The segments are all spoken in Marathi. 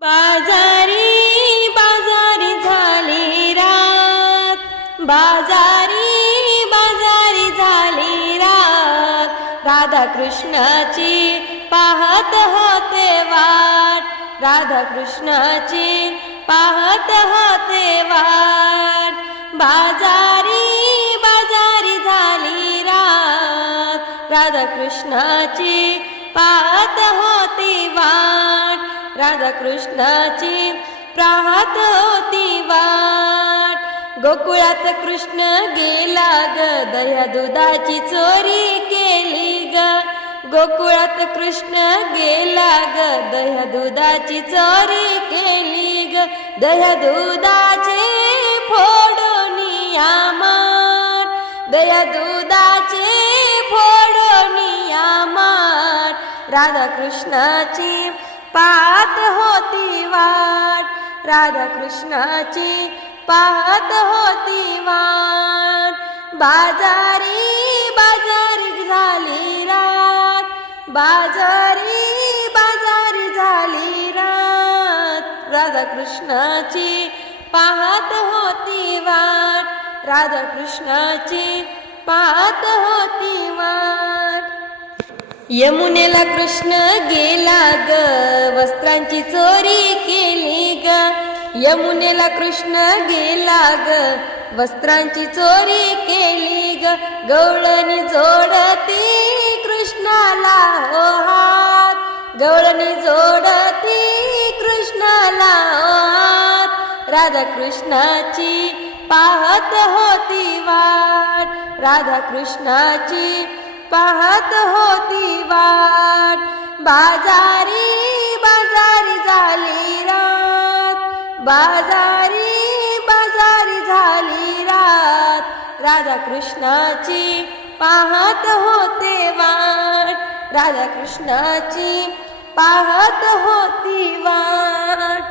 बाजारी बाजारी झाली रात. बाजारी बाजारी झाली रात. राधा कृष्णाची पाहत होते वाट. राधा कृष्णाची पाहत होते वाट. बाजारी बाजारी झाली रात. राधा कृष्णाची पाहत राधा कृष्णाची पाहत होती वाट. गोकुळात कृष्ण गेला ग दह्या दुधाची चोरी केली ग. गोकुळात कृष्ण गेला ग दह्या दुधाची चोरी केली ग. दह्या दुधाचे फोडोनिया मार दया दुधाचे फोडोनिया मार राधा कृष्णाची पाहत होती वाट. राधा कृष्णाची पाहत होती वाट. बाजारी बाजारी झाली रात. बाजारी बाजारी झाली रात. राधा कृष्णाची पाहत होती वाट. राधा कृष्णाची पाहत होती वाट. यमुनेला कृष्ण गेला ग वस्त्रांची चोरी केली ग. यमुनेला कृष्ण गेला ग वस्त्रांची चोरी केली ग. गवळणी जोडती कृष्णाला हो हात. गवळणी जोडती कृष्णाला हो हात. राधा कृष्णाची पाहत होती वाट. राधा कृष्णाची पाहत होती वाट. बाजारी बाजारी झाली रात. बाजारी बाजारी झाली रात. राधा कृष्णाची पाहत होते वाट. राधा कृष्णाची पाहत होती वाट.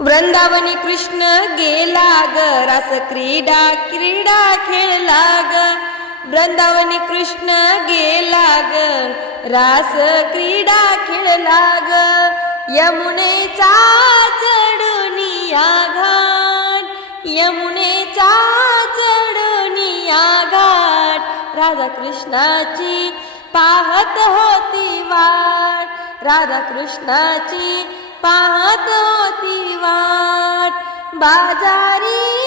वृंदावनी कृष्ण गेला ग रास क्रीडा क्रीडा खेळला ग. वृंदावनी कृष्ण गेला ग रास क्रीडा खेळला ग यमुनेचा चढुनिया घाट यमुनेचा चढुनिया घाट राधा कृष्णाची पाहत होती वाट राधा कृष्णाची पाहत होती वाट बाजारी बाजारी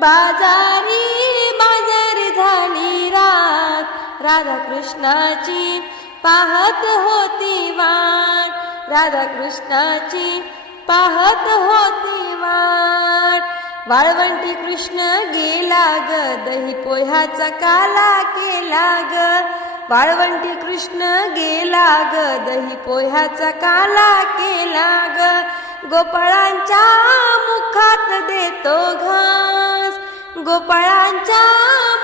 बाजारी बाजारी झाली रात. राधा कृष्णाची पाहत होती वाट. राधा कृष्णाची पाहत होती वाट. वाळवंटी कृष्ण गेला ग दही पोह्याचा काला केला ग. वाळवंटी कृष्ण गेला ग दही पोह्याचा काला केला ग. गोपाळांच्या मुखात देतो घास गोपाळांच्या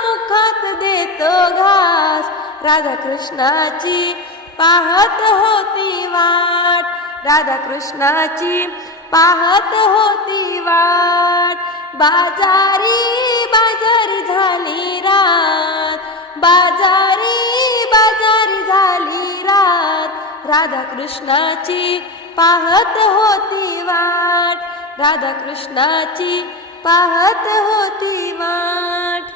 मुखात देतो घास. राधा कृष्णाची पाहत होती वाट. राधा कृष्णाची पाहत होती वाट. बाजारी बाजार झाली रात. बाजारी बाजार झाली रात. राधा कृष्णाची पाहत होती वाट. राधा कृष्णाची पाहत होती वाट.